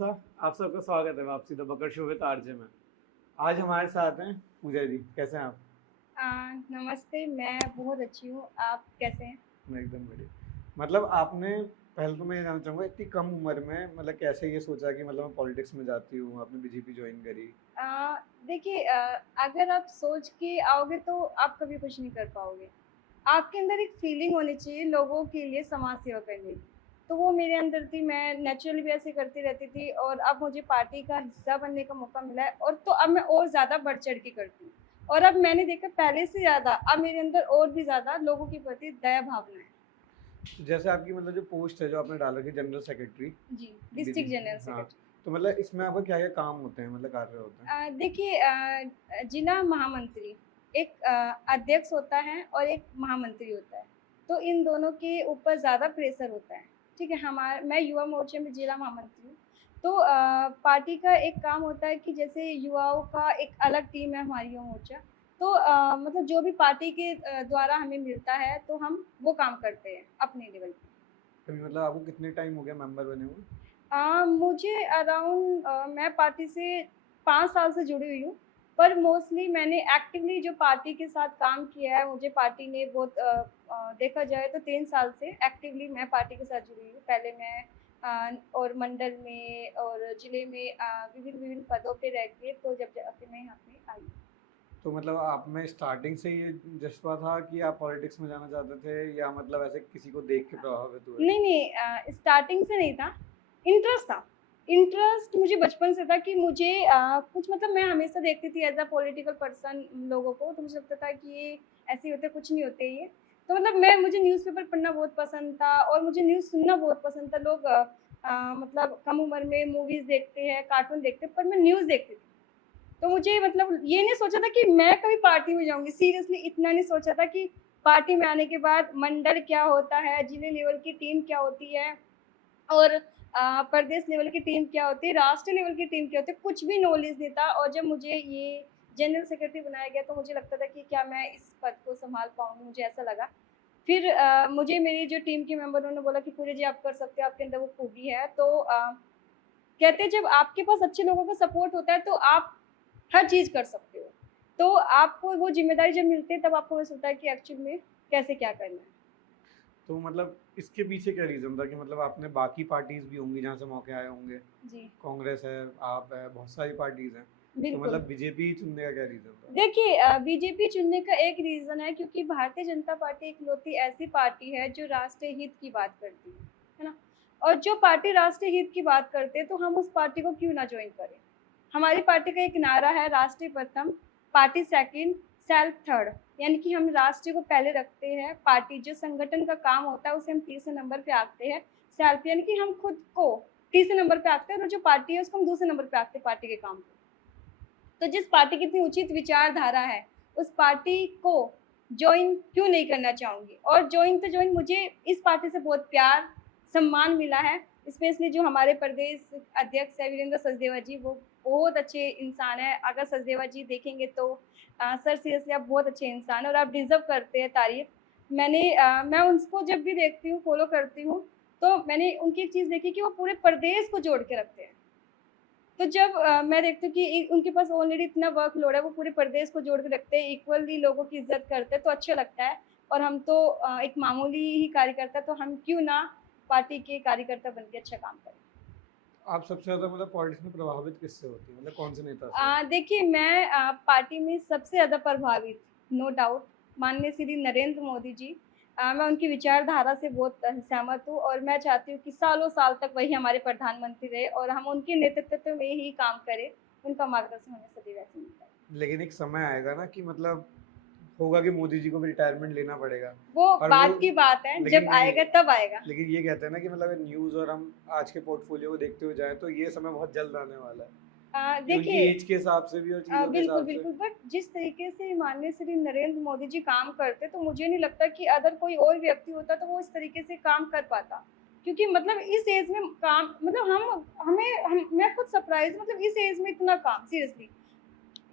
नमस्कार, आप सबका स्वागत है वापसी the Bakar show with RJ में। आज हमारे साथ हैं पूजा जी, कैसे हैं आप? अ, नमस्ते, मैं बहुत अच्छी हूँ, आप कैसे हैं? मैं एकदम बढ़िया। मतलब आपने पहले तो मैं ये जानना चाहूँगा इतनी कम उम्र में मतलब कैसे ये सोचा कि मतलब मैं पॉलिटिक्स में जाती हूँ, आपने बीजेपी ज्वाइन करी? अ, देखिए अगर आप सोच के आओगे तो आप कभी कुछ नहीं कर पाओगे। आपके अंदर एक फीलिंग होनी चाहिए लोगों के लिए समाज सेवा करने की। तो वो मेरे अंदर थी, मैं नेचुरली भी ऐसे करती रहती थी और अब मुझे पार्टी का हिस्सा बनने का मौका मिला है और तो अब मैं और ज़्यादा बढ़-चढ़ के करती हूँ। और अब मैंने देखा पहले से ज़्यादा अब मेरे अंदर और भी ज़्यादा लोगों के प्रति दया भावना है। तो जैसे आपकी मतलब जो पोस्ट है जो आपने डाल रखी है जनरल सेक्रेटरी जी, डिस्ट्रिक्ट जनरल बीजेपी, हाँ, सेक्रेटरी। तो मतलब इसमें आपका क्या-क्या काम होते हैं मतलब कार्य होते हैं? देखिए जिला महामंत्री एक अध्यक्ष होता है और एक महामंत्री होता है। तो इन दोनों के ऊपर ज़्यादा प्रेशर होता है, ठीक है? मैं युवा मोर्चे में जिला महामंत्री हूँ। तो पार्टी का एक काम होता है कि जैसे युवाओं का एक अलग टीम है हमारी युवा मोर्चा। तो मतलब जो भी पार्टी के द्वारा हमें मिलता है तो हम वो काम करते हैं अपने लेवल पे। अभी मतलब आपको कितने टाइम हो गया मेंबर बने हुए? मुझे अराउंड मैं पार्टी से 5 साल से जुड़ी हुई हूँ, पर मोस्टली मैंने एक्टिवली जो पार्टी के साथ काम किया है, मुझे पार्टी ने बहुत देखा जाए तो 3 साल से एक्टिवली मैं पार्टी के साथ जुड़ी हूँ। पहले मैं और मंडल में और जिले में विभिन्न-विभिन्न पदों पे रह के तो जब जाके मैं यहाँ पे आई। तो मतलब आप में स्टार्टिंग से ये जज़्बा था कि आप पॉलिटिक्स में जाना चाहते थे या मतलब ऐसे किसी को देख के प्रभावित हुए? नहीं, नहीं स्टार्टिंग से नहीं था, इंटरेस्ट था। इंटरेस्ट मुझे बचपन से था कि मुझे कुछ मतलब मैं हमेशा देखती थी एज़ अ पॉलिटिकल पर्सन लोगों को, तो मुझे लगता था कि ये ऐसे ही होते हैं, कुछ नहीं होते ये। तो मतलब मुझे न्यूज़पेपर पढ़ना बहुत पसंद था और मुझे न्यूज़ सुनना बहुत पसंद था। लोग मतलब कम उम्र में मूवीज़ देखते हैं, कार्टून देखते हैं, पर मैं न्यूज़ देखती थी। तो मुझे मतलब ये नहीं सोचा था कि मैं कभी पार्टी में जाऊँगी, सीरियसली इतना नहीं सोचा था कि पार्टी में आने के बाद मंडल क्या होता है, जिले लेवल की टीम क्या होती है और प्रदेश लेवल की टीम क्या होती है, राष्ट्रीय लेवल की टीम क्या होती है, कुछ भी नॉलेज नहीं था और जब मुझे ये जनरल सेक्रेटरी बनाया गया तो मुझे लगता था कि क्या मैं इस पद को सँभाल पाऊँगी, मुझे ऐसा लगा। फिर मुझे मेरी जो टीम के मेंबर उन्होंने बोला कि पूजा जी आप कर सकते हो, आपके अंदर वो खूबी है। तो कहते हैं जब आपके पास अच्छे लोगों का सपोर्ट होता है तो आप हर चीज़ कर सकते हो। तो आपको वो ज़िम्मेदारी जब मिलती है तब आपको महसूस होता है कि एक्चुअल में कैसे क्या करना है। तो मतलब इसके पीछे क्या रीज़न था कि मतलब आपने बाकी पार्टीज़ भी होंगी जहाँ से मौके आए होंगे, जी, कांग्रेस है, आप है, बहुत सारी पार्टीज़ हैं। तो बिल्कुल। मतलब बीजेपी चुनने का क्या रीज़न था? देखिए बीजेपी चुनने का एक रीज़न है क्योंकि भारतीय जनता पार्टी इकलौती ऐसी पार्टी है जो राष्ट्रीय हित की बात करती है ना? और जो पार्टी राष्ट्रीय हित की बात करते हैं तो हम उस पार्टी को क्यों ना जॉइन करें? हमारी पार्टी का एक नारा है राष्ट्रीय प्रथम, पार्टी सेकंड, सेल्फ थर्ड यानी कि हम राष्ट्र को पहले रखते हैं, पार्टी जो संगठन का काम होता है उसे हम तीसरे नंबर पे आंकते हैं, सेल्फ यानी कि हम खुद को तीसरे नंबर पे आंकते हैं और जो पार्टी है उसको हम दूसरे नंबर पे आंकते हैं पार्टी के काम को। तो जिस पार्टी की इतनी उचित विचारधारा है, उस पार्टी को जॉइन क्यों नहीं करना चाहूँगी और जॉइन तो जॉइन मुझे इस पार्टी से बहुत प्यार, सम्मान मिला है, स्पेशली जो हमारे प्रदेश अध्यक्ष है वीरेंद्र सचदेवा जी, वो बहुत अच्छे इंसान हैं। अगर सचदेवा जी देखेंगे तो सर सीरियसली आप बहुत अच्छे इंसान हैं और आप डिज़र्व करते हैं तारीफ़। मैं उनको जब भी देखती हूँ, फ़ॉलो करती हूँ, तो मैंने उनकी एक चीज़ देखी कि वो पूरे प्रदेश को जोड़ के रखते हैं। तो जब मैं देखती हूँ कि उनके पास ऑलरेडी इतना वर्कलोड है, वो पूरे प्रदेश को जोड़ के रखते हैं, इक्वली लोगों की इज़्ज़त करते हैं, तो अच्छा लगता है और हम तो एक मामूली ही कार्यकर्ता, तो हम क्यों ना पार्टी के कार्यकर्ता बन के अच्छा काम करें। आप सबसे ज़्यादा मतलब पॉलिटिक्स में प्रभावित किससे होती हैं? मतलब कौन से नेता से? देखिए मैं पार्टी में सबसे ज़्यादा प्रभावित नो डाउट माननीय श्री नरेंद्र मोदी जी। मैं उनकी विचारधारा से बहुत सहमत हूँ और मैं चाहती हूँ कि सालों-साल तक वही हमारे प्रधानमंत्री रहे और हम उनके नेतृत्व में ही काम करें। उनका मार्गदर्शन हमें सदैव ऐसे मिलता है। लेकिन एक समय आएगा ना कि मतलब होगा कि मोदी जी को भी रिटायरमेंट लेना पड़ेगा वो और वो बाद की बात है, लेकिन जब नहीं, आएगा तब आएगा। लेकिन ये कहते हैं ना कि मतलब न्यूज़ और हम आज के पोर्टफोलियो को देखते हुए जाएँ तो ये समय बहुत जल्द आने वाला है। कि उनकी देखिए एज के हिसाब से भी और चीज़ों के बिल्कुल, हिसाब से। बिल्कुल बट जिस तरीके से माननीय श्री नरेंद्र मोदी जी काम करते, तो मुझे नहीं लगता कि अदर कोई और व्यक्ति होता तो वो इस तरीके से काम कर पाता। क्योंकि मतलब इस एज में काम मतलब हम मैं खुद सरप्राइज़ मतलब इस एज में इतना काम सीरियसली।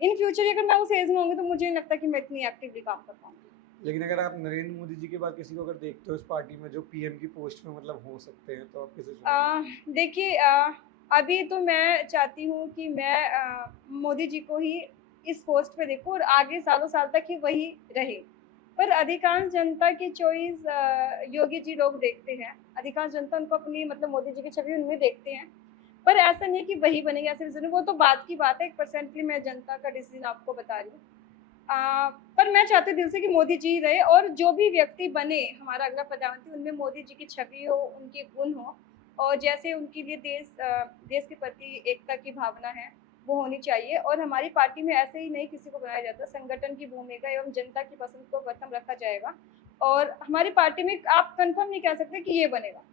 इन फ्यूचर अगर मैं उस एज में होंगी तो मुझे नहीं लगता कि मैं इतनी एक्टिवली काम कर पाऊँगी। लेकिन अगर आप नरेंद्र मोदी जी के बाद किसी को अगर देखते हो इस पार्टी में जो पीएम की पोस्ट में मतलब हो सकते हैं तो आप किसे चुनेंगे? देखिए अभी तो मैं चाहती हूँ कि मैं मोदी जी को ही इस पोस्ट पे देखूँ और आगे सालों साल तक ही वही रहे। पर अधिकांश जनता की चॉइस योगी जी लोग देखते हैं। अधिकांश जनता उनको अपनी मतलब मोदी जी की छवि उनमें देखते हैं। पर ऐसा नहीं है कि वही बनेंगे, ऐसे डिसीजन वो तो बात की बात है। 1% के लिए मैं जनता का डिसीजन आपको बता रही हूँ। पर मैं चाहती हूँ दिल से कि मोदी जी रहे और जो भी व्यक्ति बने हमारा अगला प्रधानमंत्री, उनमें मोदी जी की छवि हो, उनके गुण हो और जैसे उनके लिए देश के प्रति एकता की भावना है, वो होनी चाहिए। और हमारी पार्टी में ऐसे ही नहीं किसी को बनाया जाता, संगठन की भूमिका एवं जनता की पसंद को प्रथम रखा जाएगा। और हमारी पार्टी में आप कंफर्म नहीं कह सकते कि ये बनेगा,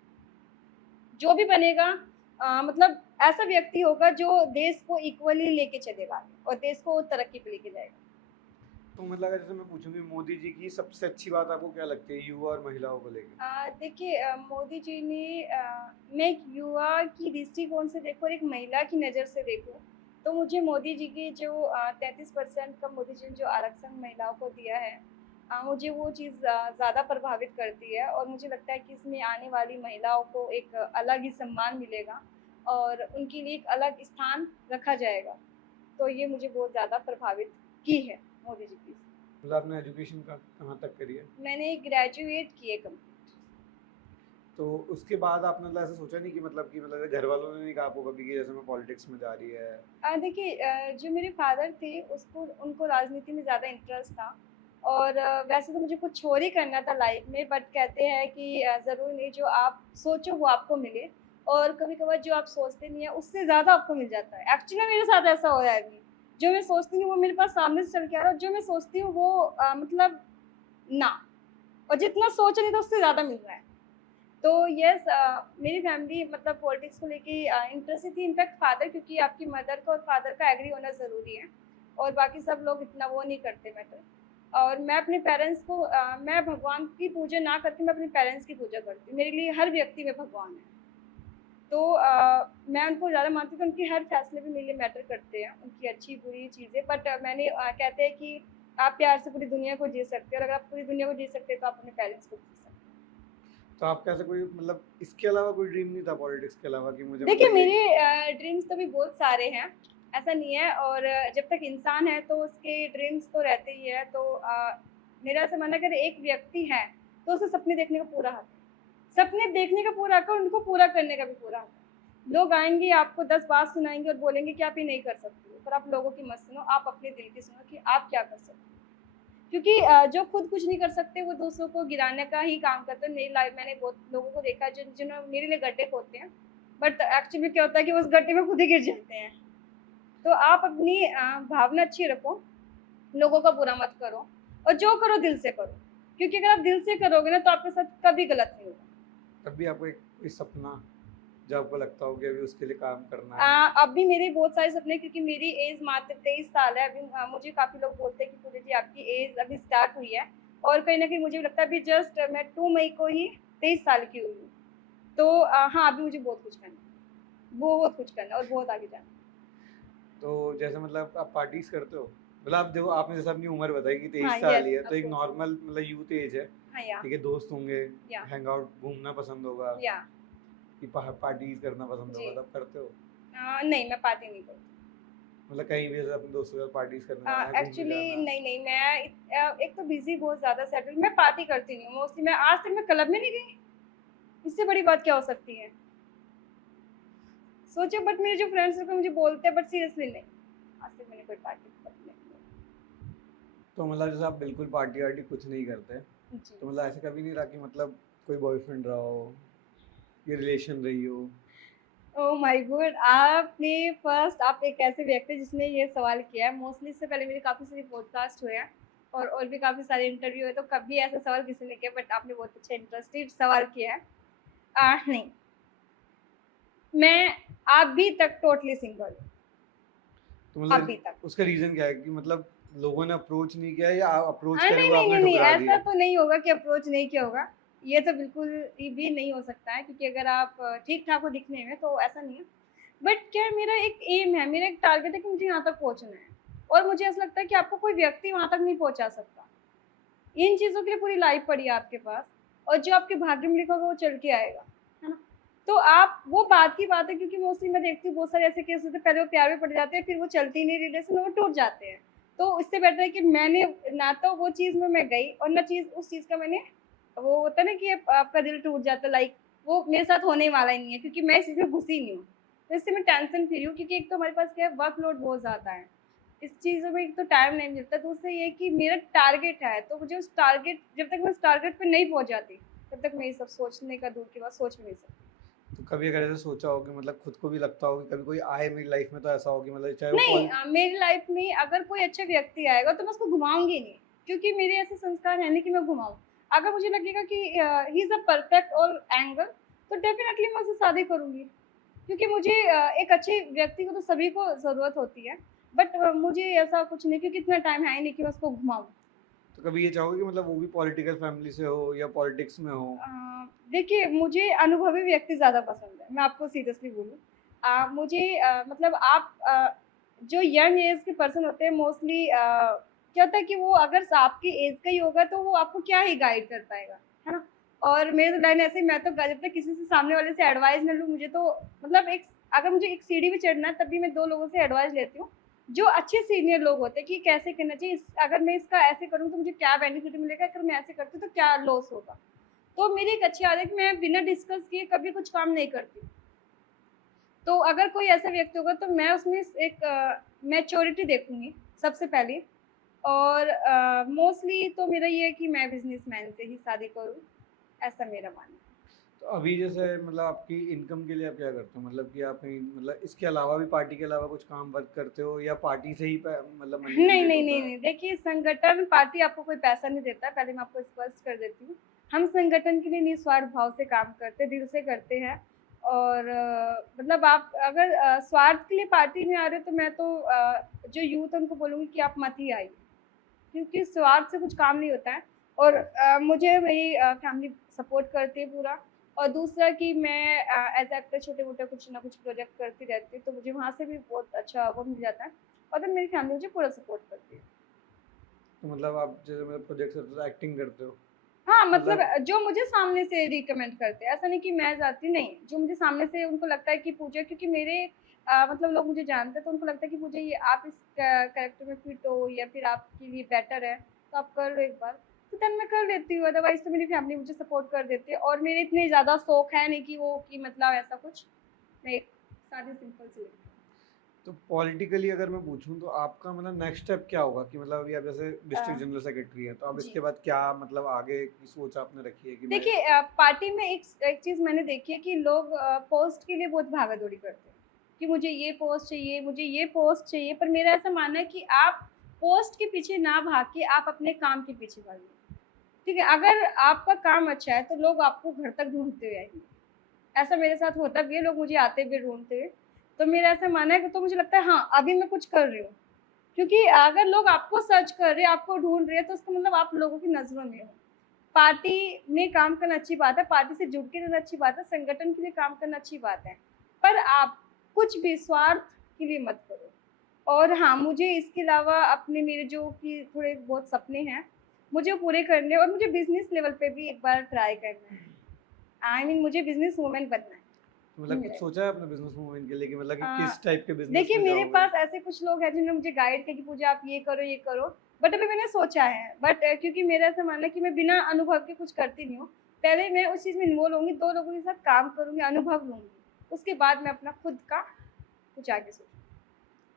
जो भी बनेगा मतलब ऐसा व्यक्ति होगा जो देश को इक्वली लेके चलेगा और देश को तरक्की पे लेके जाएगा। तो मतलब अगर जैसे मैं पूछूंगी मोदी जी की सबसे अच्छी बात आपको क्या लगती है युवा और महिलाओं को लेकर? देखिए मोदी जी ने मैं एक युवा की दृष्टिकोण से देखूँ और एक महिला की नज़र से देखूँ, तो मुझे मोदी जी की जो 33% का मोदी जी ने जो आरक्षण महिलाओं को दिया है, मुझे वो चीज़ ज़्यादा प्रभावित करती है और मुझे लगता है कि इसमें आने वाली महिलाओं को एक अलग ही सम्मान मिलेगा और उनके लिए एक अलग स्थान रखा जाएगा। तो ये मुझे बहुत ज़्यादा प्रभावित की है मोदी जी की। मतलब आपने एजुकेशन का कहाँ तक करी है? मैंने ग्रेजुएट किए कंप्लीट। तो उसके बाद आपने मतलब ऐसा सोचा नहीं कि मतलब घर वालों ने नहीं कहा आपको कभी कि जैसे मैं पॉलिटिक्स में जा रही है? देखिए जो मेरे फादर थे उसको उनको राजनीति में ज़्यादा इंटरेस्ट था और वैसे तो मुझे कुछ और ही करना था लाइफ में, बट कहते हैं कि ज़रूरी नहीं जो आप सोचो वो आपको मिले और कभी कभार जो आप सोचते नहीं है उससे ज़्यादा आपको मिल जाता है। एक्चुअली मेरे साथ ऐसा हो रहा है अभी, जो मैं सोचती हूँ वो मेरे पास सामने से चल के आ रहा है और जो मैं सोचती हूँ वो मतलब ना, और जितना सोच रही था उससे ज़्यादा मिल रहा है। तो यस मेरी फैमिली मतलब पॉलिटिक्स को लेके इंटरेस्टेड थी। इनफैक्ट फादर, क्योंकि आपकी मदर का और फादर का एग्री होना ज़रूरी है और बाकी सब लोग इतना वो नहीं करते मैटर। और मैं अपने पेरेंट्स को मैं भगवान की पूजा ना करके मैं अपने पेरेंट्स की पूजा करती हूँ। मेरे लिए हर व्यक्ति में भगवान है। तो मैं उनको ज़्यादा मानती हूँ कि उनकी हर फैसले भी मेरे लिए मैटर करते हैं, उनकी अच्छी बुरी चीज़ें। बट मैंने कहते हैं कि आप प्यार से पूरी दुनिया को जी सकते हो और अगर आप पूरी दुनिया को जी सकते हैं तो आप अपने पेरेंट्स को जी सकते हैं। तो आपका ऐसा कोई मतलब इसके अलावा कोई ड्रीम नहीं था पॉलिटिक्स के अलावा कि मुझे देखिए मतलब यही? मेरे ड्रीम्स तो भी बहुत सारे हैं, ऐसा नहीं है। और जब तक इंसान है तो उसके ड्रीम्स तो रहते ही है। तो मेरा ऐसा मानना है अगर एक व्यक्ति है तो उसे सपने देखने का पूरा हक है। सपने देखने का पूरा हक है, उनको पूरा करने का भी पूरा हक है। लोग आएंगे आपको 10 बात सुनाएंगे और बोलेंगे कि आप ये नहीं कर सकते हो, पर आप लोगों की मत सुनो, आप अपने दिल की सुनो कि आप क्या कर सकते हो। क्योंकि जो खुद कुछ नहीं कर सकते वो दूसरों को गिराने का ही काम करते हैं। मेरी लाइफ मैंने बहुत लोगों को देखा है जिन्होंने मेरे लिए गड्ढे खोदते हैं, बट एक्चुअली क्या होता है कि वो उस गड्ढे में खुद ही गिर जाते हैं। तो आप अपनी भावना अच्छी रखो, लोगों का बुरा मत करो और जो करो दिल से करो, क्योंकि अगर आप दिल से करोगे ना तो आपके साथ कभी गलत नहीं होगा। तब भी आपको एक कोई सपना जो आपको लगता हो कि अभी उसके लिए काम करना है? अभी मेरे बहुत सारे सपने, क्योंकि मेरी एज मात्र 23 साल है अभी। मुझे काफ़ी लोग बोलते हैं कि पूजा जी आपकी एज अभी स्टार्ट हुई है, और कहीं ना कहीं मुझे भी लगता है अभी जस्ट मैं 2 मई को ही 23 साल की हुई हूँ। तो हाँ अभी मुझे बहुत कुछ करना है, बहुत कुछ करना है और बहुत आगे जाना है। तो जैसे मतलब आप पार्टीज करते हो? मतलब आप देखो आपने जैसे अपनी उम्र बताई कि हाँ 23 साल यस ही है तो ऑफ एक कोर्स। नॉर्मल मतलब यूथ एज है। हाँ या ठीक है, दोस्त होंगे, या हैंग आउट घूमना पसंद होगा या कि पार्टीज करना पसंद जी। होगा, तब करते हो? नहीं मैं पार्टी नहीं करती। मतलब कहीं भी जैसे अपने दोस्तों के साथ पार्टीज करने जाना है, घूमने एक्चुअली जाना? नहीं मैं एक तो बिजी बहुत ज़्यादा सेटल, मैं पार्टी करती नहीं हूँ मोस्टली। मैं आज तक मैं क्लब में नहीं गई, इससे बड़ी बात क्या हो सकती है सोचो। बट मेरे जो फ्रेंड्स लोग मुझे बोलते हैं, बट सीरियसली नहीं, आज तक मैंने कोई पार्टी क्लब में तो मतलब जैसे आप बिल्कुल पार्टी वार्टी कुछ नहीं करते, नहीं। जी। तो मतलब ऐसे कभी नहीं रहा कि मतलब कोई बॉयफ्रेंड रहा हो या रिलेशन रही हो? ओह माय गॉड, आपने फर्स्ट आप एक ऐसे व्यक्ति हैं जिसने ये सवाल किया है। मोस्टली इससे पहले मेरे काफ़ी सारे पॉडकास्ट हुए हैं और भी काफ़ी सारे इंटरव्यू हुए, तो कभी ऐसा सवाल किसी ने किया, बट आपने बहुत अच्छा इंटरेस्टिंग सवाल किया है। नहीं, मैं अभी तक टोटली सिंगल हूँ, तो अभी तक। मतलब उसका रीजन क्या है कि मतलब लोगों ने अप्रोच नहीं किया या अप्रोच करे नहीं हुए नहीं आपने नहीं नहीं, ठुकरा ऐसा दिए? तो नहीं होगा कि अप्रोच नहीं किया होगा। ये तो बिल्कुल भी नहीं हो सकता है, क्योंकि अगर आप ठीक ठाक हो दिखने में तो ऐसा नहीं है। बट क्या है, मेरा एक एम है, मेरा एक टारगेट है कि मुझे यहाँ तक पहुँचना है। और मुझे ऐसा लगता है कि आपको कोई व्यक्ति वहाँ तक नहीं पहुँचा सकता। इन चीज़ों के लिए पूरी लाइफ पड़ी है आपके पास, और जो आपके भाग्य में लिखा होगा वो चल के आएगा, है ना। तो आप वो बात की बात है, क्योंकि मोस्टली मैं देखती हूँ बहुत सारे ऐसे केस होते हैं, पहले वो प्यार में पड़ जाते हैं, फिर वो चलती ही नहीं रिलेशन, वो टूट जाते हैं। तो इससे बेटर है कि मैंने ना तो वो चीज़ में मैं गई, और ना चीज़ उस चीज़ का मैंने, वो होता है ना कि आपका दिल टूट जाता है, लाइक वो मेरे साथ होने वाला ही नहीं है, क्योंकि मैं इस चीज़ में घुसी नहीं हूँ। तो इससे मैं टेंशन फ्री हूँ, क्योंकि एक तो हमारे पास क्या है, वर्कलोड बहुत ज़्यादा है। इस चीज़ों में एक तो टाइम नहीं मिलता, दूसरा ये है कि मेरा टारगेट है, तो मुझे उस टारगेट, जब तक मैं उस टारगेट पे नहीं पहुँच जाती, तब तक मैं ये सब सोचने का दूर की बात सोच भी नहीं सकती। तो कभी अगर ऐसे सोचा हो कि मतलब खुद को भी लगता हो कि कभी कोई आए मेरी लाइफ में तो ऐसा हो कि मतलब चाहे वो नहीं, मेरी लाइफ में अगर कोई अच्छा व्यक्ति आएगा तो मैं उसको घुमाऊंगी नहीं, क्योंकि मेरे ऐसे संस्कार है नहीं कि मैं घुमाऊं। अगर मुझे लगेगा कि ही इज अ परफेक्ट और एंगल, तो डेफिनेटली मैं उससे शादी करूंगी, क्योंकि मुझे एक अच्छे व्यक्ति को तो सभी को जरूरत होती है। बट मुझे ऐसा कुछ नहीं, क्योंकि इतना टाइम है ही नहीं कि मैं उसको घुमाऊं। तो कभी ये चाहोगे कि मतलब वो भी पॉलिटिकल फैमिली से हो या पॉलिटिक्स में हो? अ, देखिए, मुझे अनुभवी व्यक्ति ज़्यादा पसंद है, मैं आपको सीरियसली बोलूँ। मुझे मतलब आप जो यंग एज के पर्सन होते हैं मोस्टली, क्या होता है कि वो अगर आपकी एज का ही होगा तो वो आपको क्या ही गाइड कर पाएगा, है ना? और मेरे तो लाइन ऐसे ही, मैं तो जब तक किसी से सामने वाले से एडवाइस ना लूँ, मुझे तो मतलब एक, अगर मुझे एक सीढ़ी भी चढ़ना है तब भी मैं 2 लोगों से एडवाइस लेती हूँ, जो अच्छे सीनियर लोग होते हैं कि कैसे करना चाहिए, अगर मैं इसका ऐसे करूँ तो मुझे क्या बेनिफिट मिलेगा, अगर मैं ऐसे करती हूँ तो क्या लॉस होगा। तो मेरी एक अच्छी आदत है कि मैं बिना डिस्कस किए कभी कुछ काम नहीं करती। तो अगर कोई ऐसा व्यक्ति होगा तो मैं उसमें एक मैच्योरिटी देखूँगी सबसे पहले, और मोस्टली तो मेरा ये है कि मैं बिज़नेसमैन से ही शादी करूँ, ऐसा मेरा मानना है। तो अभी जैसे मतलब आपकी इनकम के लिए आप क्या करते हो? मतलब कि आप कहीं मतलब इसके अलावा भी पार्टी के अलावा कुछ काम वर्क करते हो या पार्टी से ही मतलब मनी नहीं, जनरेट नहीं, होता नहीं, है? नहीं। देखिए, संगठन पार्टी आपको कोई पैसा नहीं देता, पहले मैं आपको स्पष्ट कर देती हूँ। हम संगठन के लिए निस्वार्थ भाव से काम करते हैं, दिल से करते हैं, और मतलब आप अगर स्वार्थ के लिए पार्टी में आ रहे हो, तो मैं तो जो यूथ है उनको बोलूँगी कि आप मत ही आइए, क्योंकि स्वार्थ से कुछ काम नहीं होता है। और मुझे मेरी फैमिली सपोर्ट करती है पूरा, और दूसरा कि मैं एज़ एक्टर छोटे-मोटे कुछ ना कुछ प्रोजेक्ट करती रहती हूँ, तो मुझे वहाँ से भी बहुत अच्छा वो मिल जाता है, और तो मेरी फैमिली मुझे पूरा सपोर्ट करती है। तो मतलब आप जैसे मतलब प्रोजेक्ट करते हो एक्टिंग करते हो? हाँ, मतलब मतलब जो मुझे सामने से रिकमेंड करते हैं, ऐसा नहीं कि मैं जाती नहीं, जो मुझे सामने से उनको लगता है कि पूजा, क्योंकि मेरे मतलब लोग मुझे जानते हैं, तो उनको लगता है कि पूजा ये आप इस कैरेक्टर में फिट हो, या फिर आपके लिए बेटर है, तो आप कर लो एक बार। तो देन मैं कर लेती हूँ, अदरवाइज़ तो मेरी फैमिली मुझे सपोर्ट कर देती है, और मेरे इतने ज़्यादा शौक है नहीं कि वो कि मतलब ऐसा कुछ, मैं एक सादी सिंपल सी लड़की हूँ। तो पॉलिटिकली अगर मैं पूछूं तो आपका मतलब नेक्स्ट स्टेप क्या होगा कि मतलब अभी आप जैसे अ, डिस्ट्रिक्ट जनरल सेक्रेटरी हैं तो अब जी। इसके बाद क्या मतलब आगे की सोच आपने रखी है कि मैं? देखिए, पार्टी में एक एक चीज़ मैंने देखी है कि लोग पोस्ट के लिए बहुत भागा-दौड़ी करते हैं, कि मुझे ये पोस्ट चाहिए, मुझे ये पोस्ट चाहिए, पर मेरा ऐसा मानना है कि आप पोस्ट के पीछे ना भाग के आप अपने काम के पीछे भागिए, ठीक है? अगर आपका काम अच्छा है, तो लोग आपको घर तक ढूँढते हुए आएँगे। ऐसा मेरे साथ होता भी है, लोग मुझे आते हुए ढूँढते हुए। तो मेरा ऐसा मानना है कि, तो मुझे लगता है हाँ, अभी मैं कुछ कर रही हूँ। क्योंकि अगर लोग आपको सर्च कर रहे हैं, आपको ढूँढ रहे हैं, तो इसका मतलब आप लोगों की नज़रों में हो। पार्टी में काम करना अच्छी बात है, पार्टी से जुड़ के रहना अच्छी बात है, संगठन के लिए काम करना अच्छी बात है। पर आप कुछ भी स्वार्थ के लिए मत करो। और हाँ, मुझे इसके अलावा अपने मेरे जो कि थोड़े बहुत सपने हैं, मुझे वो पूरे करने हैं, और मुझे बिज़नेस लेवल पे भी एक बार ट्राई करना है। आई मीन मुझे बिज़नेस वूमेन बनना है। तो मतलब कुछ मेरे सोचा है आपने बिजनेस मूवमेंट के लिए कि मतलब कि अ, किस टाइप के बिजनेस देखिए, में मेरे जाओगे? पास ऐसे कुछ लोग हैं जिन्होंने मुझे गाइड किया कि पूजा आप ये करो, बट अभी मैंने सोचा है। बट क्योंकि मेरा ऐसा मानना है कि मैं बिना अनुभव के कुछ करती नहीं हूँ। पहले मैं उस चीज़ में इन्वॉल्व होंगी, 2 लोगों के साथ काम करूँगी, अनुभव लूँगी। उसके बाद मैं अपना खुद का कुछ आगे सोचूँगी।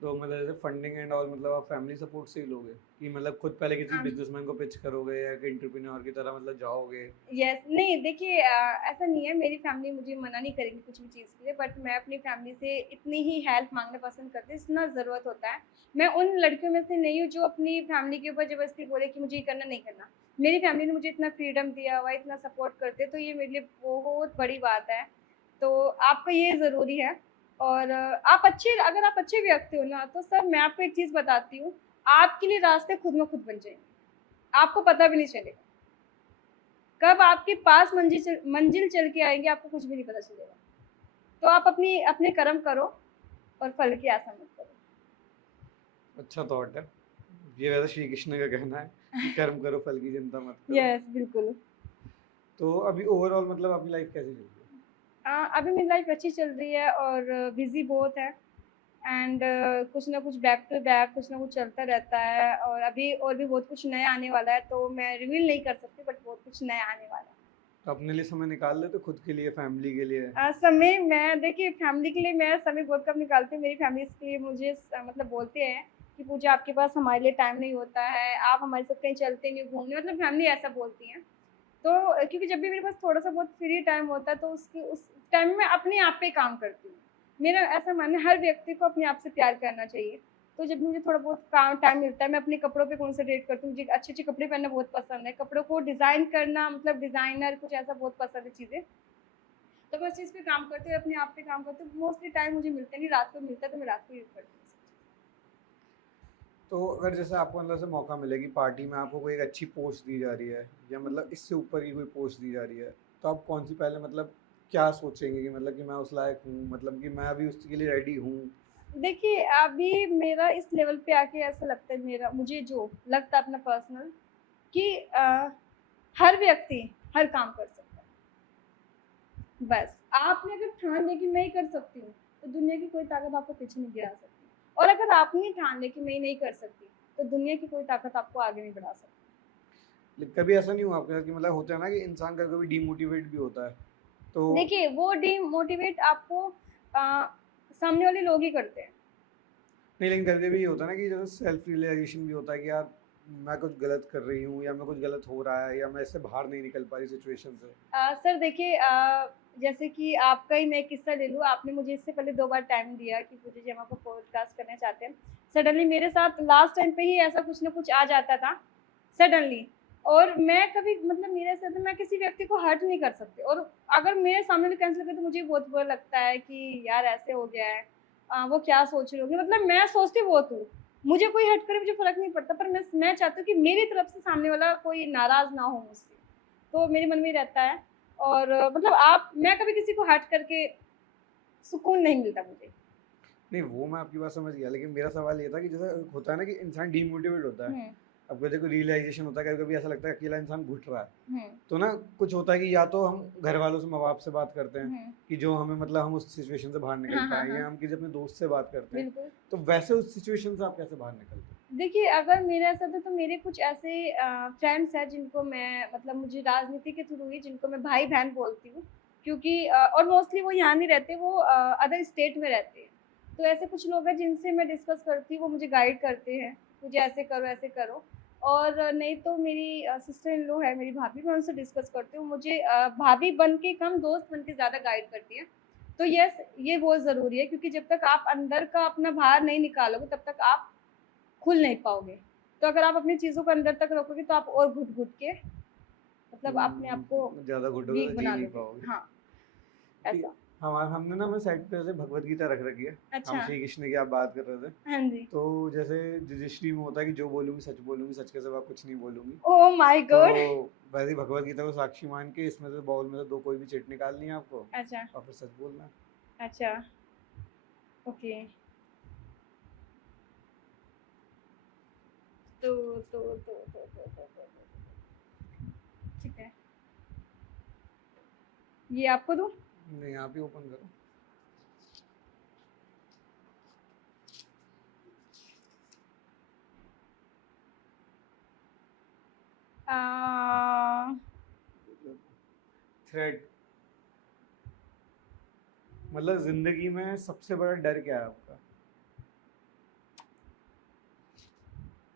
तो मतलब जैसे फंडिंग एंड ऑल मतलब आप फैमिली सपोर्ट से ही लोगे कि मतलब खुद पहले किसी अम, बिजनेसमैन को पिच करोगे या कि एंटरप्रेन्योर की तरह मतलब जाओगे? यस, नहीं देखिए, ऐसा नहीं है, मेरी फैमिली मुझे मना नहीं करेगी कुछ भी चीज़ के लिए, बट मैं अपनी फैमिली से इतनी ही हेल्प माँगना पसंद करती हूँ जितना ज़रूरत होता है। मैं उन लड़कियों में से नहीं हूँ जो अपनी फैमिली के ऊपर ज़बरदस्ती बोले कि मुझे ये करना, नहीं करना। मेरी फैमिली ने मुझे इतना फ्रीडम दिया हुआ है, इतना सपोर्ट करते हैं, तो ये मेरे लिए बहुत बड़ी बात है। तो आपका ये ज़रूरी है, और अगर आप अच्छे व्यक्ति हो ना, तो सर मैं आपको एक चीज़ बताती हूँ, आपके लिए रास्ते खुद में खुद बन जाएँगे। आपको पता भी नहीं चलेगा। कब आपके पास मंजिल चल के आएँगे, आपको कुछ भी नहीं पता चलेगा। तो आप अपने कर्म करो, और फल की आशा मत करो। अच्छा थॉट है। ये वैसे श्री कृष्ण का कहना है कि कर्म करो फल की चिंता मत करो। यस, बिल्कुल। तो अभी ओवरऑल मतलब आपकी लाइफ कैसी चल रही है? अभी मेरी लाइफ अच्छी चल रही है और बिजी बहुत है एंड कुछ ना कुछ बैक टू बैक कुछ ना कुछ चलता रहता है और अभी और भी बहुत कुछ नया आने वाला है, तो मैं रिवील नहीं कर सकती बट बहुत कुछ नया आने वाला है। तो अपने लिए समय निकाल लेते खुद के लिए, फैमिली के लिए? समय मैं देखिए फैमिली के लिए मैं समय बहुत कम निकालती हूँ। मेरी फैमिली इसके लिए मुझे मतलब बोलते हैं कि पूजा आपके पास हमारे लिए टाइम नहीं होता है, आप हमारे साथ कहीं चलते नहीं हो घूमने, मतलब फैमिली ऐसा बोलती है। तो क्योंकि जब भी मेरे पास थोड़ा सा बहुत फ्री टाइम होता है तो उसकी उस टाइम में अपने आप पे काम करती हूँ। मेरा ऐसा मानना है हर व्यक्ति को अपने आप से प्यार करना चाहिए। तो जब मुझे थोड़ा बहुत काम टाइम मिलता है मैं अपने कपड़ों पे कॉन्सेंट्रेट करती हूँ। मुझे अच्छे अच्छे कपड़े पहनना बहुत पसंद है, कपड़ों को डिज़ाइन करना मतलब डिज़ाइनर कुछ ऐसा बहुत पसंद है चीज़ें। तो मैं उस चीज़ पे काम करती हूँ, अपने आप पे काम करती हूँ। मोस्टली टाइम मुझे मिलता नहीं, रात को मिलता है तो मैं रात को यूज़ करती हूँ। तो अगर जैसे आपको अंदर से मौका मिले कि पार्टी में आपको कोई एक अच्छी पोस्ट दी जा रही है या मतलब इससे ऊपर की कोई पोस्ट दी जा रही है, तो आप कौन सी पहले मतलब क्या सोचेंगे कि मतलब कि मैं उस लायक हूँ, मतलब कि मैं अभी उसके लिए रेडी हूँ? देखिए, अभी मेरा इस लेवल पे आके ऐसा लगता है, मेरा मुझे जो लगता है अपना पर्सनल कि हर व्यक्ति हर काम कर सकता है। बस आपने अगर ठान लिया कि मैं ही कर सकती हूँ, तो दुनिया की कोई ताकत आपको पीछे नहीं गिरा सकती। और अगर आपने ठान लिया कि मैं नहीं कर सकती, तो दुनिया की कोई ताकत आपको आगे नहीं बढ़ा सकती। लेकिन कभी ऐसा नहीं हुआ आपके साथ कि मतलब होता है ना कि इंसान कभी कभी डिमोटिवेट भी होता है, तो देखिए, वो डीमोटिवेट आपको सामने वाले लोग ही करते हैं। नहीं, लेकिन कभी कभी ये होता है ना कि जैसे सेल्फ रियलाइजेशन भी होता है कि यार मैं कुछ गलत कर रही हूँ या मैं कुछ गलत हो रहा है या मैं इससे बाहर नहीं निकल पा रही सिचुएशन से। सर देखिए, जैसे कि आपका ही मैं किस्सा ले लूँ, आपने मुझे इससे पहले 2 बार टाइम दिया कि पूजा जी हम आपको पॉडकास्ट करना चाहते हैं। सडनली मेरे साथ लास्ट टाइम पे ही ऐसा कुछ ना कुछ आ जाता था, सडनली। और मैं कभी मतलब मेरे साथ मैं किसी व्यक्ति को हर्ट नहीं कर सकती और अगर मेरे सामने भी कैंसिल करे तो मुझे बहुत बुरा लगता है कि यार ऐसे हो गया है, वो क्या सोच रही होगी, मतलब मैं सोचती बहुत हूँ। मुझे कोई हर्ट करे मुझे फ़र्क नहीं पड़ता, पर मैं चाहती हूँ कि मेरी तरफ से सामने वाला कोई नाराज़ ना हो मुझसे। तो मेरे मन में रहता है और मतलब आप मैं कभी किसी को हर्ट करके सुकून नहीं मिलता मुझे। नहीं, वो मैं आपकी बात समझ गया, लेकिन मेरा सवाल ये था कि जैसे होता है ना कि इंसान डीमोटिवेट होता है, हुँ, अब कभी कोई रियलाइजेशन होता है, कभी कभी ऐसा लगता है अकेला इंसान घुट रहा है, हुँ, तो ना कुछ होता है कि या तो हम घर वालों से, माँ बाप से बात करते हैं हुँ। कि जो हमें मतलब हम उस सिचुएशन से बाहर निकल हाँ, हाँ, पाए, या हाँ, हम किसी अपने दोस्त से बात करते हैं। बिल्कुल। तो वैसे उस सिचुएशन से आप कैसे बाहर निकलते हैं? देखिए, अगर मेरा ऐसा था तो मेरे कुछ ऐसे फ्रेंड्स हैं जिनको मैं मतलब मुझे राजनीति के थ्रू ही जिनको मैं भाई-बहन बोलती हूँ, क्योंकि और मोस्टली वो यहाँ नहीं रहते, वो अदर स्टेट में रहते हैं। तो ऐसे कुछ लोग हैं जिनसे मैं डिस्कस करती हूँ, वो मुझे गाइड करते हैं, मुझे ऐसे करो। और नहीं तो मेरी सिस्टर इन लॉ है, मेरी भाभी, मैं उनसे डिस्कस करती हूँ। मुझे भाभी बन के कम दोस्त बन के ज़्यादा गाइड करती है। तो यस, ये बहुत ज़रूरी है क्योंकि जब तक आप अंदर का अपना बाहर नहीं निकालोगे तब तक आप खुल नहीं पाओगे। तो अगर आप अपनी चीज़ों को अंदर तक रखोगे तो आप और घुट-घुट के मतलब अपने आप को ज़्यादा घुटोगे तो वीक जी बना नहीं लोगे। पाओगे। हाँ, ठीक है। ऐसा। हमने ना अपने साइड पे जैसे भगवत गीता रख रखी है। हम अच्छा, श्री कृष्ण की आप बात कर रहे थे, हाँ जी। तो जैसे युधिष्ठिर में होता है कि जो बोलूंगी सच के सिवा कुछ नहीं बोलूंगी। ओह माय तो गॉड! वैसे ही भगवत गीता को साक्षी मान के इसमें से बाउल में से दो कोई भी चिट निकालनी है आपको, अच्छा, और फिर सच बोलना है। अच्छा, ओके। तो ठीक है। ये आपको दूँ? नहीं, आप ही ओपन करो। अ, थ्रेड, मतलब जिंदगी में सबसे बड़ा डर क्या है आपका?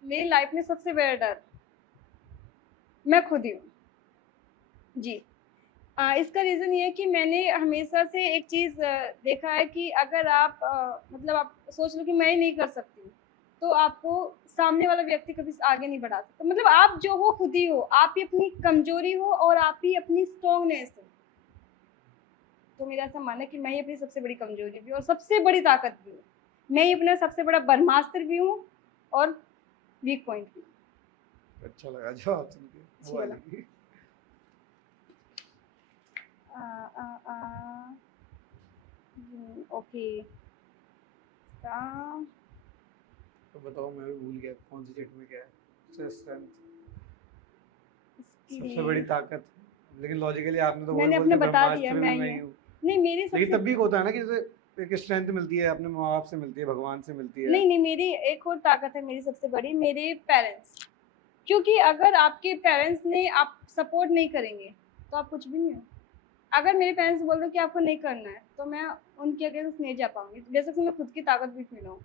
मेरी लाइफ में सबसे बड़ा डर मैं खुद ही हूँ। जी। इसका रीज़न ये है कि मैंने हमेशा से एक चीज़ देखा है कि अगर आप मतलब आप सोच लो कि मैं ही नहीं कर सकती, तो आपको सामने वाला व्यक्ति कभी आगे नहीं बढ़ा सकता। मतलब आप जो हो खुद ही हो, आप ही अपनी कमज़ोरी हो और आप ही अपनी स्ट्रॉन्गनेस हो। तो मेरा ऐसा मानना है कि मैं ही अपनी सबसे बड़ी कमज़ोरी भी हूँ और सबसे बड़ी ताकत भी हूँ। मैं ही अपना सबसे बड़ा ब्रह्मास्त्र भी हूँ और वीक पॉइंट भी हूँ। अच्छा लगा जवाब सुन के, वो अच्छी वाला। वाली की। अ अ अ, ओके। इसका तो बताओ, मैं भी भूल गया कौन सी चिट में क्या है। स्ट्रेंथ, इसके सबसे लिए बड़ी ताकत, लेकिन लॉजिकली आपने तो वही मैंने बोल अपना दिया, बता दिया ब्रह्मास्त्र भी मैं ही मैं ही हूँ। हूँ। नहीं मेरी लेकिन सबसे तब भी एक होता है ना कि जैसे एक स्ट्रेंथ मिलती है, अपने माँ बाप से मिलती है, भगवान से मिलती है। नहीं नहीं मेरी एक और ताकत है मेरी सबसे बड़ी, मेरे पेरेंट्स। क्योंकि अगर आपके पेरेंट्स ने आप सपोर्ट नहीं करेंगे तो आप कुछ भी नहीं हो। अगर मेरे पेरेंट्स बोल दो कि आपको नहीं करना है तो मैं उनके अगेंस्ट नहीं जा पाऊंगी, जैसे कि मैं खुद की ताकत भी फील हूँ।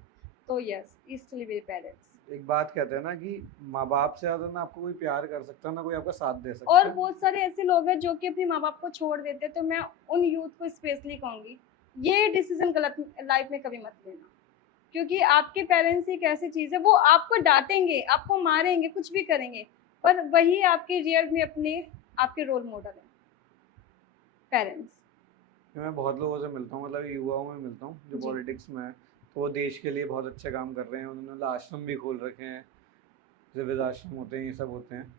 तो यस, इसलिए मेरे पेरेंट्स। एक बात कहते हैं ना कि माँ बाप से ज़्यादा ना आपको कोई प्यार कर सकता, ना कोई आपका साथ दे और सकता। बहुत सारे ऐसे लोग हैं जो कि अपने माँ बाप को छोड़ देते हैं, तो मैं उन यूथ को स्पेशली कहूंगी, ये डिसीजन गलत लाइफ में कभी मत लेना। क्योंकि आपके पेरेंट्स एक ऐसी चीज है, वो आपको डांटेंगे, आपको मारेंगे, कुछ भी करेंगे, पर वही आपके रियल में अपने आपके रोल मॉडल है, पेरेंट्स। मैं बहुत लोगों से मिलता हूँ, मतलब युवाओं में मिलता हूँ जो जी। पॉलिटिक्स में है, तो वो देश के लिए बहुत अच्छे काम कर रहे हैं। उन्होंने आश्रम भी खोल रखे हैं, जैसे वृद्धाश्रम होते हैं, ये सब होते हैं।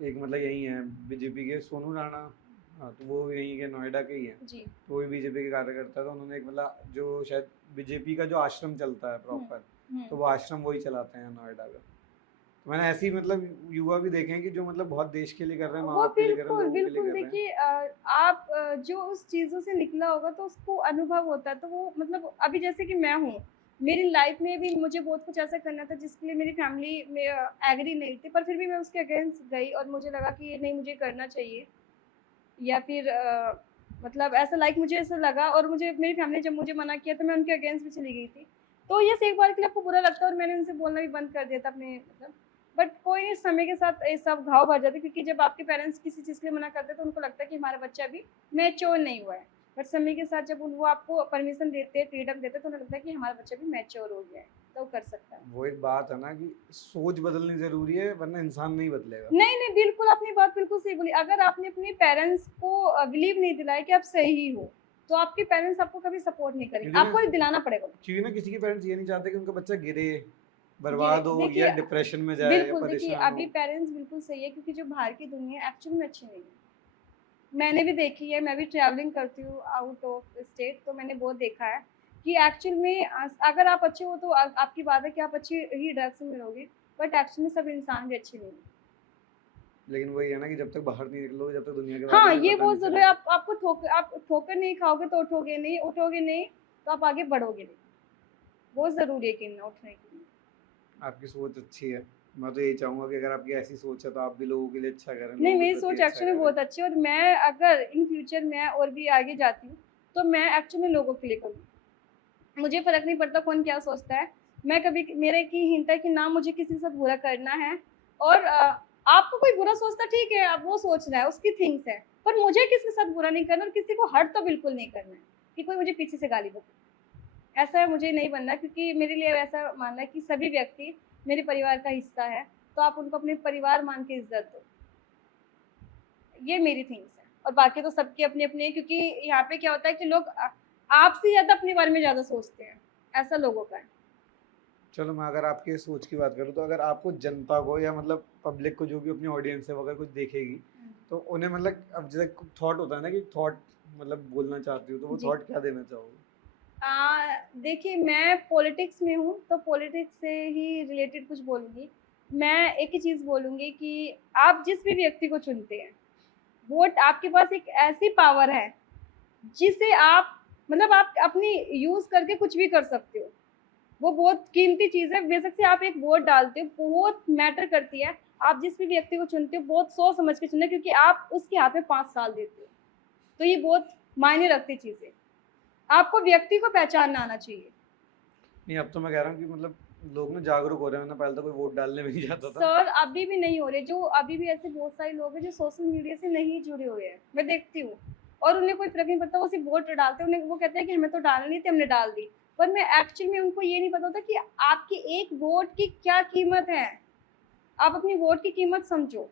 एक मतलब यही है बीजेपी के सोनू राणा, हाँ तो वो यहीं के नोएडा के ही हैं। जी। तो वो भी बीजेपी के कार्यकर्ता है, तो उन्होंने एक मतलब जो शायद बीजेपी का जो आश्रम चलता है प्रॉपर, तो वो आश्रम वही चलाते हैं नोएडा का। तो मैंने ऐसे ही मतलब युवा भी देखे हैं कि जो मतलब बहुत देश के लिए कर रहे हैं, माँ वो बाप के लिए कर रहे हैं, बिल्कुल लोगों के लिए बिल्कुल कर रहे हैं। देखिए, आप जो उस चीज़ों से निकला होगा तो उसको अनुभव होता है, तो वो मतलब अभी जैसे कि मैं हूँ, मेरी लाइफ में भी मुझे बहुत कुछ ऐसा करना था जिसके लिए मेरी फैमिली में एग्री नहीं थी, पर फिर भी मैं उसके अगेंस्ट गई और मुझे लगा कि ये नहीं, मुझे करना चाहिए। या फिर मतलब ऐसा लाइक मुझे ऐसा लगा, और मुझे मेरी फैमिली जब मुझे मना किया तो मैं उनके अगेंस्ट भी चली गई थी। तो ये एक बार के लिए आपको बुरा लगता है और मैंने उनसे बोलना भी बंद कर दिया था अपने मतलब, बट कोई नहीं, समय के साथ ये सब घाव भर जाते, क्योंकि जब आपके पेरेंट्स किसी चीज़ के लिए मना करते हैं तो उनको लगता है कि हमारा बच्चा अभी मैच्योर नहीं हुआ है। बट समय के साथ जब वो आपको परमिशन देते हैं, फ्रीडम देते हैं, तो उन्हें लगता है कि हमारा बच्चा भी मैच्योर हो गया है, तो वो कर सकता है। वो एक बात है ना कि सोच बदलनी ज़रूरी है, वरना इंसान नहीं बदलेगा। नहीं नहीं बिल्कुल, आपने बात बिल्कुल सही बोली। अगर आपने अपने पेरेंट्स को बिलीव नहीं दिलाया कि आप सही हो, तो आपके पेरेंट्स आपको कभी सपोर्ट नहीं करेंगे, क्योंकि ना आपको दिलाना पड़ेगा। क्योंकि ना किसी के पेरेंट्स ये नहीं चाहते कि उनका बच्चा गिरे, गिरे बर्बाद हो, या देखिए, डिप्रेशन में जाए, या बिल्कुल देखिए, परेशान हो। अभी पेरेंट्स बिल्कुल सही है, क्योंकि जो बाहर की दुनिया है एक्चुअली में अच्छी नहीं है। मैंने भी देखी है, मैं भी ट्रैवलिंग करती हूँ आउट ऑफ स्टेट, तो मैंने बहुत देखा है कि एक्चुअल में अगर आप अच्छे हो तो आपकी बात है कि आप अच्छी ही डायरेक्शन में रहोगे, बट एक्चुअली में सब इंसान भी अच्छे नहीं है। लेकिन वही है ना कि जब तक बाहर नहीं निकलोगे, जब तक दुनिया के बारे हाँ, में ये पता बहुत नहीं ज़रूरी है। चलेगा। आप ठोकर नहीं खाओगे तो उठोगे नहीं, तो आप आगे बढ़ोगे नहीं। बहुत ज़रूरी है गिरना उठने के लिए। आपकी सोच अच्छी है। मैं तो यही चाहूँगा कि अगर आपकी ऐसी सोच है तो आप भी लोगों के लिए अच्छा करें, नहीं, लोगों के मेरी प्रति सोच अच्छा एक्चुअली में करें। बहुत अच्छी है, और मैं अगर इन फ्यूचर मैं और भी आगे जाती हूँ, तो मैं एक्चुअली में लोगों के लिए करूँगी। मुझे फ़र्क नहीं पड़ता कौन क्या सोचता है। मैं कभी मेरा एक ही हिंट है कि ना मुझे किसी के साथ बुरा करना है, और आपको कोई बुरा सोचता ठीक है, अब वो सोच रहा है, उसकी थिंग्स है। पर मुझे किसी के साथ बुरा नहीं करना और किसी को हर्ट तो बिल्कुल नहीं करना है, कि कोई मुझे पीछे से गाली बके। ऐसा मुझे नहीं बनना, क्योंकि मेरे लिए ऐसा मानना है कि सभी व्यक्ति मेरे परिवार का हिस्सा है, तो आप उनको अपने परिवार मान के इज़्ज़त दो। ये मेरी थिंग्स है, और बाकी तो सबकी अपनी-अपनी है, क्योंकि यहाँ पे क्या होता है कि लोग आपसे ज़्यादा अपने बारे में ज़्यादा सोचते हैं, ऐसा लोगों का है। चलो, मैं अगर आपकी सोच की बात करूँ, तो अगर आपको जनता को या मतलब पब्लिक को, जो भी अपनी ऑडियंस है, वो अगर कुछ देखेगी, तो उन्हें मतलब अब जैसे थॉट होता है ना कि थॉट मतलब बोलना चाहती हूँ, तो वो जी। थॉट क्या देना चाहोगे? देखिए, मैं पॉलिटिक्स में हूँ, तो पॉलिटिक्स से ही रिलेटेड कुछ बोलूँगी। मैं एक ही चीज़ बोलूँगी कि आप जिस भी व्यक्ति को चुनते हैं, वोट आपके पास एक ऐसी पावर है, जिसे आप मतलब आप अपनी यूज़ करके कुछ भी कर सकते हो। वो बहुत कीमती चीज़ है, बेशक से आप एक वोट डालते हो, बहुत मैटर करती है। आप जिस भी व्यक्ति को चुनते हो, बहुत सोच समझ के चुनें, क्योंकि आप उसके हाथ में 5 साल देते हो। तो ये बहुत मायने रखती चीज़ है। आपको व्यक्ति को पहचानना आना चाहिए। नहीं, अब तो मैं कह रहा हूँ कि मतलब लोग ना जागरूक हो रहे हैं, वरना पहले तो कोई वोट डालने भी नहीं जाता था। सर, अभी भी नहीं हो रहे, जो अभी भी ऐसे बहुत सारे लोग हैं जो सोशल मीडिया से नहीं जुड़े हुए हैं, मैं देखती हूँ, और उन्हें कोई फ़र्क नहीं पड़ता, वो सिर्फ़ वोट डालते हैं, उन्हें वो कहते हैं कि हमें तो डालनी नहीं थी, हमने डाल दी। पर मैं एक्चुअल में उनको ये नहीं पता होता कि आपकी एक वोट की क्या कीमत है। आप अपनी वोट की कीमत समझो,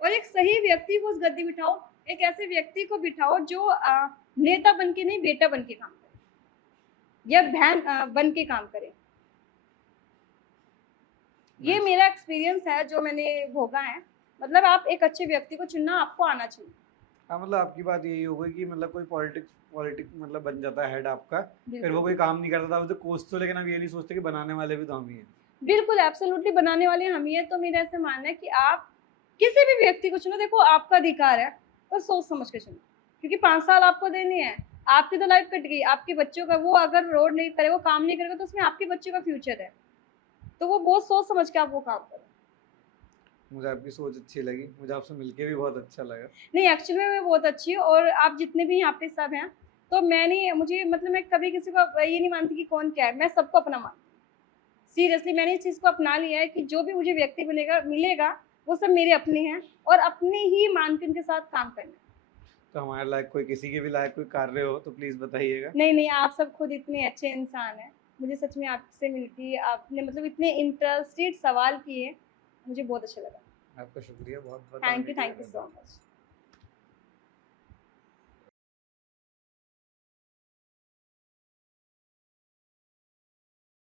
और एक सही व्यक्ति को उस गद्दी बिठाओ, एक ऐसे व्यक्ति को बिठाओ जो नेता बन के नहीं, बेटा बन के काम करे, या बहन बन के काम करे। ये Nice. मेरा एक्सपीरियंस है जो मैंने भोगा है। मतलब आप एक अच्छे व्यक्ति को चुनना आपको आना चाहिए। हाँ, मतलब आपकी बात यही हो गई कि मतलब कोई पॉलिटिक्स मतलब बन जाता है हेड आपका, फिर वो बिल्कुल, कोई काम नहीं करता था, वो तो कोच तो, लेकिन अब ये नहीं सोचते कि बनाने वाले भी तो हम ही हैं। बिल्कुल एब्सोल्युटली बनाने वाले हम ही हैं, तो मेरा ऐसा मानना है कि आप किसी भी व्यक्ति को चुनो, देखो आपका अधिकार है, पर सोच समझ के चुनो। क्योंकि 5 साल आपको देने हैं। आपकी तो लाइफ कट गई, आपके बच्चों का, वो अगर रोड नहीं करे, वो काम नहीं करेगा, तो उसमें आपके बच्चों का फ्यूचर है। तो वो बहुत सोच समझ के आप वो काम करो। मुझे आपकी सोच अच्छी लगी, मुझे आपसे मिलके भी बहुत अच्छा लगा। नहीं, एक्चुअली में मैं बहुत अच्छी हूँ, और आप जितने भी यहाँ पे सब हैं, तो मैं नहीं, मुझे मतलब मैं कभी किसी को ये नहीं मानती कि कौन क्या है, मैं सबको अपना मानती हूँ। सीरियसली मैंने इस चीज़ को अपना लिया है कि जो भी मुझे व्यक्ति मिलेगा, वो सब मेरे अपने हैं, और अपने ही मान के उनके साथ काम करना है। तो हमारे लायक कोई, किसी के भी लायक कोई कार्य हो तो प्लीज़ बताइएगा। नहीं, नहीं, आप सब खुद इतने अच्छे इंसान हैं। मुझे सच में आपसे मिलके, आपने मतलब इतने इंटरेस्टेड सवाल किए, मुझे बहुत अच्छा लगा। आपका शुक्रिया बहुत-बहुत आने के लिए, थैंक यू सो धन्यवाद। मच।